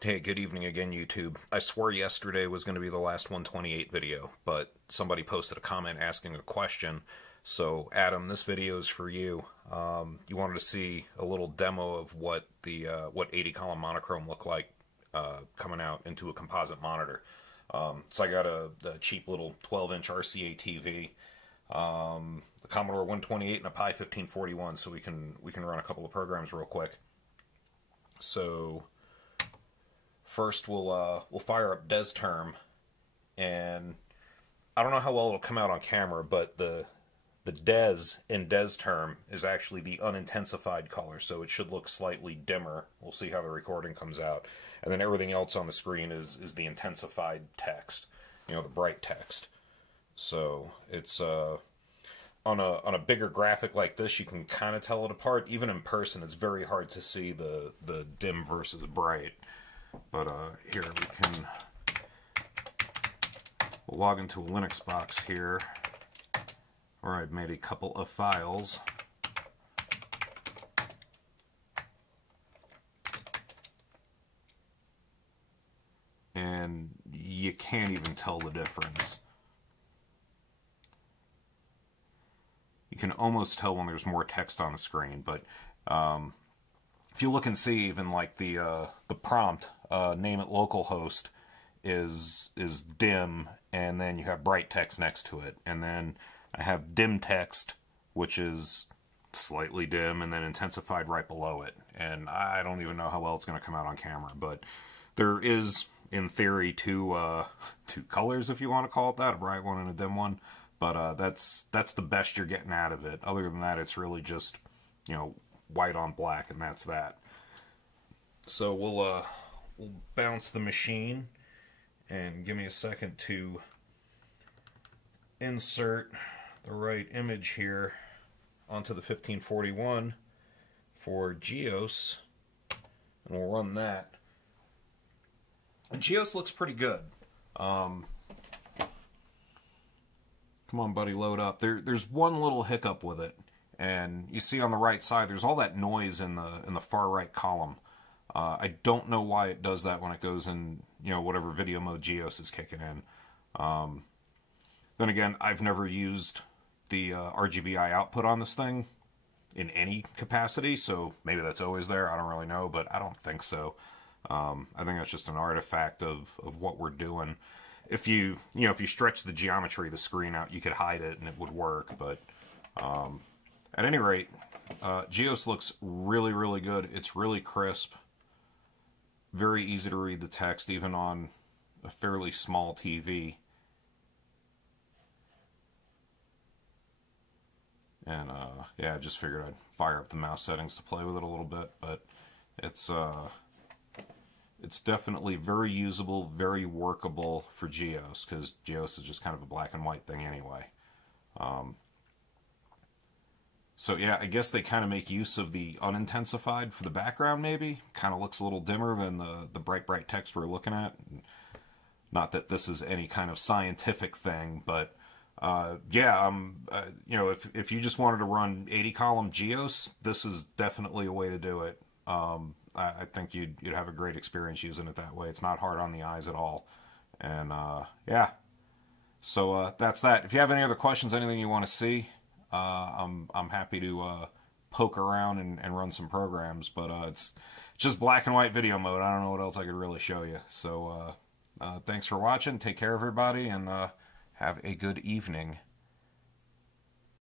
Hey, good evening again, YouTube. I swore yesterday was going to be the last 128 video, but somebody posted a comment asking a question. So, Adam, this video is for you. You wanted to see a little demo of what the what 80-column monochrome looked like coming out into a composite monitor. So I got the cheap little 12-inch RCA TV, the Commodore 128, and a Pi 1541. So we can run a couple of programs real quick. So first, we'll fire up DesTerm, and I don't know how well it'll come out on camera, but the Des in DesTerm is actually the unintensified color, so it should look slightly dimmer. We'll see how the recording comes out, and then everything else on the screen is the intensified text, the bright text. So it's on a bigger graphic like this, you can kind of tell it apart. Even in person, it's very hard to see the dim versus bright. But here we'll log into a Linux box here, where I've made a couple of files. And you can't even tell the difference. You can almost tell when there's more text on the screen, but if you look and see, even like the prompt, name it localhost, is dim, and then you have bright text next to it, and then I have dim text, which is slightly dim, and then intensified right below it. And I don't even know how well it's going to come out on camera, but there is, in theory, two colors, if you want to call it that, a bright one and a dim one. But that's the best you're getting out of it. Other than that, it's really just, white on black, and that's that. So we'll bounce the machine, and give me a second to insert the right image here onto the 1541 for GEOS, and we'll run that. And GEOS looks pretty good. Come on, buddy, load up. There's one little hiccup with it, and you see on the right side there's all that noise in the far right column. I don't know why it does that when it goes in, whatever video mode GEOS is kicking in. Then again, I've never used the RGBI output on this thing in any capacity, so maybe that's always there. I don't really know, but I don't think so. I think that's just an artifact of what we're doing. If you stretch the geometry of the screen out, you could hide it and it would work. But at any rate, GEOS looks really, really good. It's really crisp. Very easy to read the text, even on a fairly small TV. And yeah, I just figured I'd fire up the mouse settings to play with it a little bit. But it's definitely very usable, very workable for GEOS, because GEOS is just kind of a black and white thing anyway. So yeah, I guess they kind of make use of the unintensified for the background, maybe. Kind of looks a little dimmer than the bright text we're looking at. Not that this is any kind of scientific thing, but yeah, if you just wanted to run 80-column GEOS, this is definitely a way to do it. I think you'd have a great experience using it that way. It's not hard on the eyes at all. And yeah, so that's that. If you have any other questions, anything you want to see, I'm happy to poke around and run some programs. But it's just black and white video mode. I don't know what else I could really show you. So thanks for watching. Take care, everybody, and have a good evening.